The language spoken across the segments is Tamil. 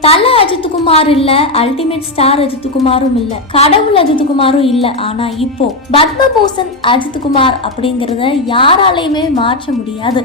தல அஜித்குமார் இல்ல அல்டிமேட் ஸ்டார் அஜித்குமாரும் இல்ல கடவுள் அஜித்குமாரும் இல்ல. ஆனா இப்போ பத்மபூஷன் அஜித்குமார் அப்படிங்கறத யாராலையுமே மாற்ற முடியாது.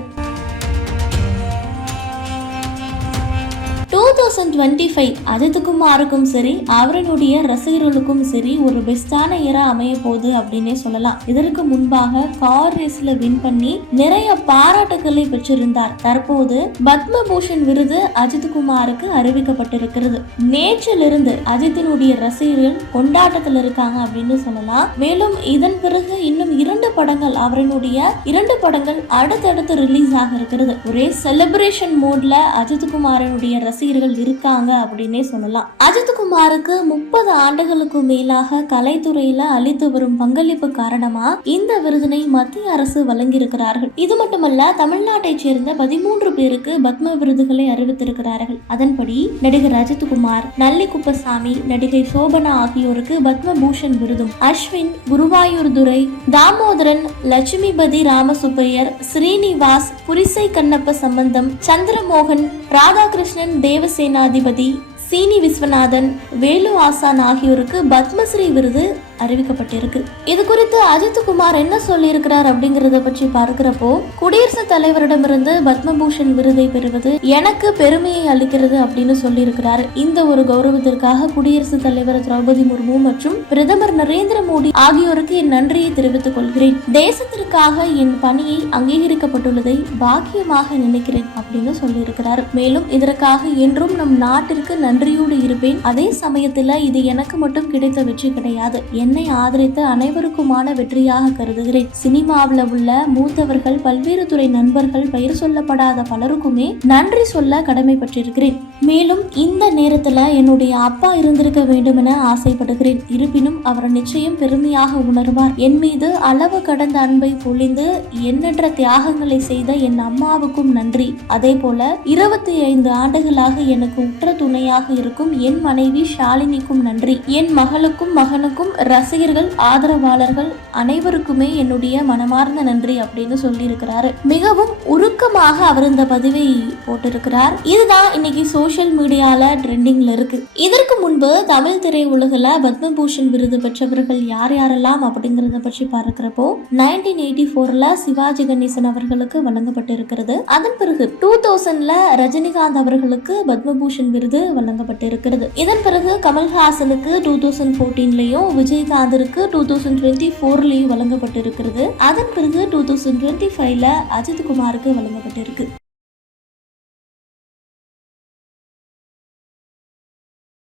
தௌசண்ட் டுவெண்ட்டி ஃபைவ் அஜித்குமாருக்கும் சரி அவரனுடைய ரசிகர்களுக்கும் சரி ஒரு பெஸ்டான இயரா அமைய போகுது அப்படின்னே சொல்லலாம். இதற்கு முன்பாக கார் ரேஸ்ல வின் பண்ணி நிறைய பாராட்டுகளை பெற்றிருந்தார். தற்போது பத்மபூஷன் விருது அஜித்குமாருக்கு அறிவிக்கப்பட்டிருக்கிறது. நேற்றிலிருந்து அஜித்தினுடைய ரசிகர்கள் கொண்டாட்டத்தில் இருக்காங்க அப்படின்னு சொல்லலாம். மேலும் இதன் பிறகு இன்னும் இரண்டு படங்கள் அவரனுடைய இரண்டு படங்கள் அடுத்தடுத்து ரிலீஸ் ஆக இருக்கிறது. ஒரே செலிப்ரேஷன் மோட்ல அஜித்குமாரனுடைய ரசிகர்கள் இருக்காங்க அப்படின்னே சொல்லலாம். அஜித்குமாருக்கு முப்பது ஆண்டுகளுக்கு மேலாக கலைத்துறையில அளித்து வரும் பங்களிப்பு காரணமா இந்த விருதினை மத்திய அரசு வழங்கியிருக்கிறார்கள். இது மட்டுமல்ல தமிழ்நாட்டைச் சேர்ந்த பதிமூன்று பேருக்கு பத்ம விருதுகளை அறிவித்திருக்கிறார்கள். அதன்படி நடிகர் அஜித்குமார் நல்லி குப்பசாமி நடிகை சோபனா ஆகியோருக்கு பத்ம பூஷன் விருதும். அஸ்வின் குருவாயூர் துரை தாமோதரன் லட்சுமிபதி ராமசுப்பையர் ஸ்ரீனிவாஸ் புரிசை கண்ணப்ப சம்பந்தம் சந்திரமோகன் ராதாகிருஷ்ணன் சேனாதிபதி சீனி விஸ்வநாதன் வேலு ஆசான் ஆகியோருக்கு பத்மஸ்ரீ விருது அறிவிக்கப்பட்டிருக்கு. இது குறித்து அஜித்குமார் என்ன சொல்லியிருக்கிறார் அப்படிங்கறத பற்றி பார்க்கிறப்போ குடியரசுத் தலைவரிடமிருந்து பத்மபூஷன் விருதை பெறுவது எனக்கு பெருமையை அளிக்கிறது அப்படின்னு சொல்லியிருக்கிறார். இந்த ஒரு கௌரவத்திற்காக குடியரசுத் தலைவர் திரௌபதி முர்மு மற்றும் பிரதமர் நரேந்திர மோடி ஆகியோருக்கு என் நன்றியை தெரிவித்துக் கொள்கிறேன். தேசத்திற்காக என் பணியை அங்கீகரிக்கப்பட்டுள்ளதை பாக்கியமாக நினைக்கிறேன் அப்படின்னு சொல்லியிருக்கிறார். மேலும் இதற்காக என்றும் நம் நாட்டிற்கு நன்றியோடு இருப்பேன். அதே சமயத்துல இது எனக்கு மட்டும் கிடைத்த வெற்றி கிடையாது. என்னை ஆதரித்த அனைவருக்குமான வெற்றியாக கருதுகிறேன். சினிமாவில் உள்ள மூத்தவர்கள் பல்வேறு துறை நண்பர்கள் பெயர் சொல்லப்படாத பலருக்குமே நன்றி சொல்ல கடமைப்பட்டிருக்கிறேன். மேலும் இந்த நேரத்தில் என்னுடைய அப்பா இருந்திருக்க வேண்டும் என ஆசைப்படுகிறேன். இருப்பினும் அவர் நிச்சயம் பெருமையாக உணர்வார். என் மீது அளவு கடந்த அன்பை பொழிந்து எண்ணற்ற தியாகங்களை செய்த என் அம்மாவுக்கும் நன்றி. அதே போல இருபத்தி ஐந்து ஆண்டுகளாக எனக்கு உற்ற துணையாக இருக்கும் என் மனைவி ஷாலினிக்கும் நன்றி. என் மகளுக்கும் மகனுக்கும் ரசிகர்கள் ஆதரவாளர்கள் அனைவருக்குமே என்னுடைய மனமார்ந்த நன்றி அப்படின்னு சொல்லியிருக்கிறாரு. மிகவும் உருக்கமாக அவர் இந்த பதிவை போட்டிருக்கிறார். இதுதான் இன்னைக்கு சோஷியல் மீடியால ட்ரெண்டிங்ல இருக்கு. இதற்கு முன்பு தமிழ் திரையுலகில் பத்மபூஷன் விருது பெற்றவர்கள் யார் யாரெல்லாம் அப்படிங்கறத பற்றி பார்க்கிறப்போ நைன்டீன் எயிட்டி ஃபோர்ல சிவாஜி கணேசன் அவர்களுக்கு வழங்கப்பட்டிருக்கிறது. அதன் பிறகு டூ தௌசண்ட்ல ரஜினிகாந்த் அவர்களுக்கு பத்மபூஷன் விருது வழங்கப்பட்டிருக்கிறது. இதன் பிறகு கமல்ஹாசனுக்கு டூ தௌசண்ட் ஃபோர்டீன்லயும் விஜயகாந்திற்கு டூ தௌசண்ட் டுவெண்ட்டி ஃபோர்லேயும் வழங்கப்பட்டிருக்கிறது. அதன் பிறகு டூ தௌசண்ட் டுவெண்ட்டி ஃபைவ்ல அஜித் குமாருக்கு வழங்கப்பட்டிருக்கு.